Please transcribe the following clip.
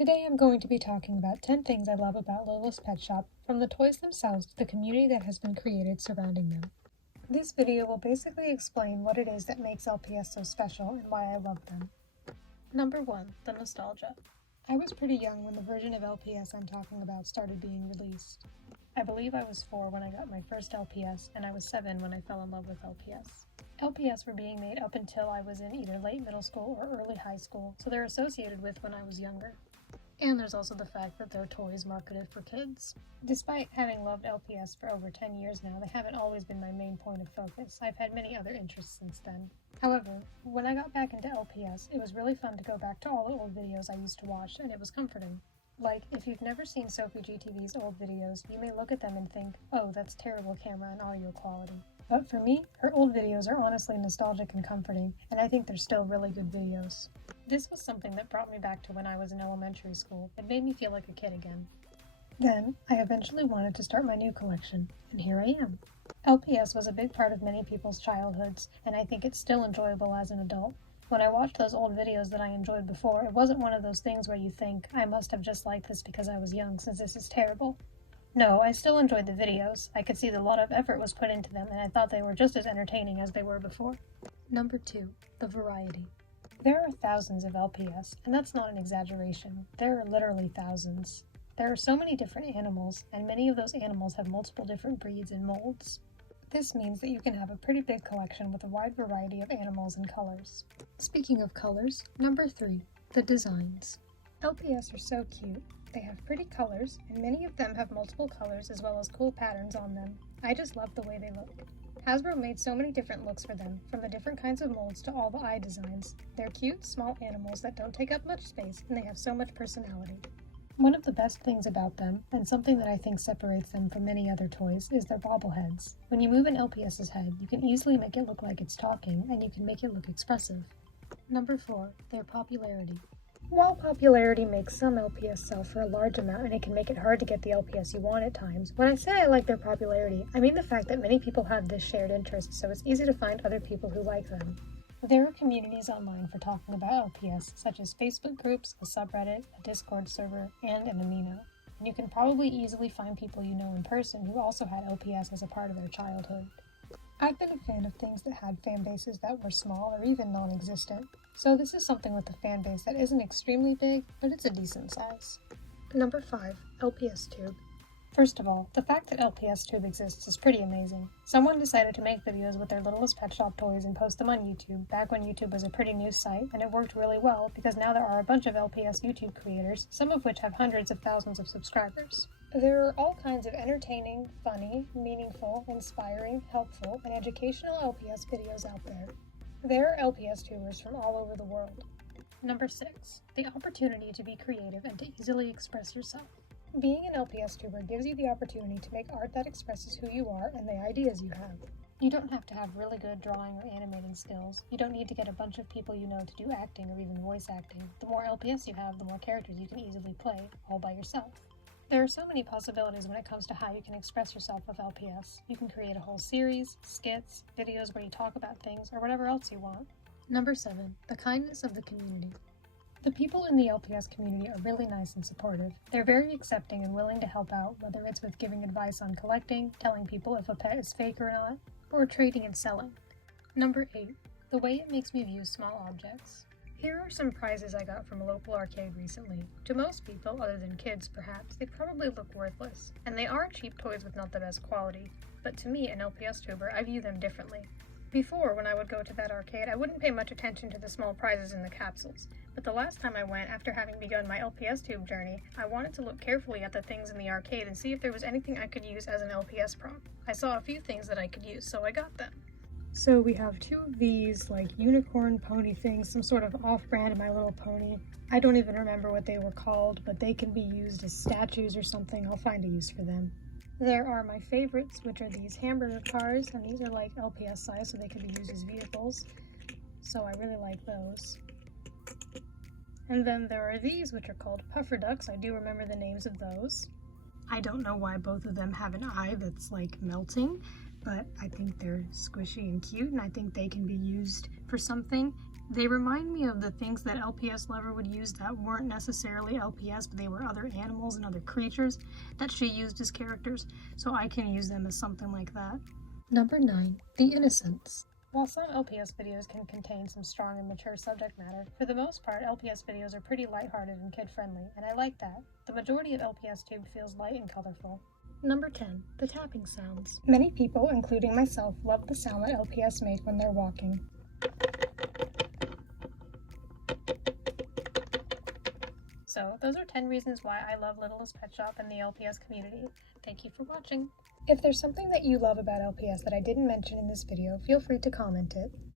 Today I'm going to be talking about 10 things I love about Littlest Pet Shop, from the toys themselves to the community that has been created surrounding them. This video will basically explain what it is that makes LPS so special and why I love them. Number 1. The nostalgia. I was pretty young when the version of LPS I'm talking about started being released. I believe I was 4 when I got my first LPS, and I was 7 when I fell in love with LPS. LPS were being made up until I was in either late middle school or early high school, so they're associated with when I was younger. And there's also the fact that they're toys marketed for kids. Despite having loved LPS for over 10 years now, they haven't always been my main point of focus. I've had many other interests since then. However, when I got back into LPS, it was really fun to go back to all the old videos I used to watch, and it was comforting. Like, if you've never seen Sophie GTV's old videos, you may look at them and think, oh, that's terrible camera and audio quality. But for me, her old videos are honestly nostalgic and comforting, and I think they're still really good videos. This was something that brought me back to when I was in elementary school. It made me feel like a kid again. Then, I eventually wanted to start my new collection, and here I am. LPS was a big part of many people's childhoods, and I think it's still enjoyable as an adult. When I watched those old videos that I enjoyed before, it wasn't one of those things where you think, I must have just liked this because I was young, since this is terrible. No, I still enjoyed the videos. I could see that a lot of effort was put into them, and I thought they were just as entertaining as they were before. Number 2. The variety. There are thousands of LPS, and that's not an exaggeration. There are literally thousands. There are so many different animals, and many of those animals have multiple different breeds and molds. This means that you can have a pretty big collection with a wide variety of animals and colors. Speaking of colors, number 3. The designs. LPS are so cute. They have pretty colors, and many of them have multiple colors as well as cool patterns on them. I just love the way they look. Hasbro made so many different looks for them, from the different kinds of molds to all the eye designs. They're cute, small animals that don't take up much space, and they have so much personality. One of the best things about them, and something that I think separates them from many other toys, is their bobbleheads. When you move an LPS's head, you can easily make it look like it's talking, and you can make it look expressive. Number 4. Their popularity. While popularity makes some LPS sell for a large amount and it can make it hard to get the LPS you want at times, when I say I like their popularity, I mean the fact that many people have this shared interest, so it's easy to find other people who like them. There are communities online for talking about LPS, such as Facebook groups, a subreddit, a Discord server, and an Amino. And you can probably easily find people you know in person who also had LPS as a part of their childhood. I've been a fan of things that had fan bases that were small or even non-existent, so this is something with a fan base that isn't extremely big, but it's a decent size. Number 5. LPS Tube. First of all, the fact that LPS Tube exists is pretty amazing. Someone decided to make videos with their Littlest Pet Shop toys and post them on YouTube, back when YouTube was a pretty new site, and it worked really well because now there are a bunch of LPS YouTube creators, some of which have hundreds of thousands of subscribers. There are all kinds of entertaining, funny, meaningful, inspiring, helpful, and educational LPS videos out there. There are LPS tubers from all over the world. Number 6. The opportunity to be creative and to easily express yourself. Being an LPS tuber gives you the opportunity to make art that expresses who you are and the ideas you have. You don't have to have really good drawing or animating skills. You don't need to get a bunch of people you know to do acting or even voice acting. The more LPS you have, the more characters you can easily play, all by yourself. There are so many possibilities when it comes to how you can express yourself with LPS. You can create a whole series, skits, videos where you talk about things, or whatever else you want. Number 7. The kindness of the community. The people in the LPS community are really nice and supportive. They're very accepting and willing to help out, whether it's with giving advice on collecting, telling people if a pet is fake or not, or trading and selling. Number 8. The way it makes me view small objects. Here are some prizes I got from a local arcade recently. To most people, other than kids perhaps, they probably look worthless, and they are cheap toys with not the best quality, but to me, an LPS tuber, I view them differently. Before, when I would go to that arcade, I wouldn't pay much attention to the small prizes in the capsules, but the last time I went, after having begun my LPS tube journey, I wanted to look carefully at the things in the arcade and see if there was anything I could use as an LPS prop. I saw a few things that I could use, so I got them. So we have 2 of these, like, unicorn pony things, some sort of off-brand My Little Pony. I don't even remember what they were called, but they can be used as statues or something. I'll find a use for them. There are my favorites, which are these hamburger cars, and these are like LPS size, so they can be used as vehicles. So I really like those. And then there are these, which are called puffer ducks. I do remember the names of those. I don't know why both of them have an eye that's like melting, but I think they're squishy and cute, and I think they can be used for something. They remind me of the things that LPS Lover would use that weren't necessarily LPS, but they were other animals and other creatures that she used as characters, so I can use them as something like that. Number 9. The Innocents. While some LPS videos can contain some strong and mature subject matter, for the most part, LPS videos are pretty lighthearted and kid-friendly, and I like that. The majority of LPS Tube feels light and colorful. Number 10. The tapping sounds. Many people, including myself, love the sound that LPS make when they're walking. So, those are 10 reasons why I love Littlest Pet Shop and the LPS community. Thank you for watching. If there's something that you love about LPS that I didn't mention in this video, feel free to comment it.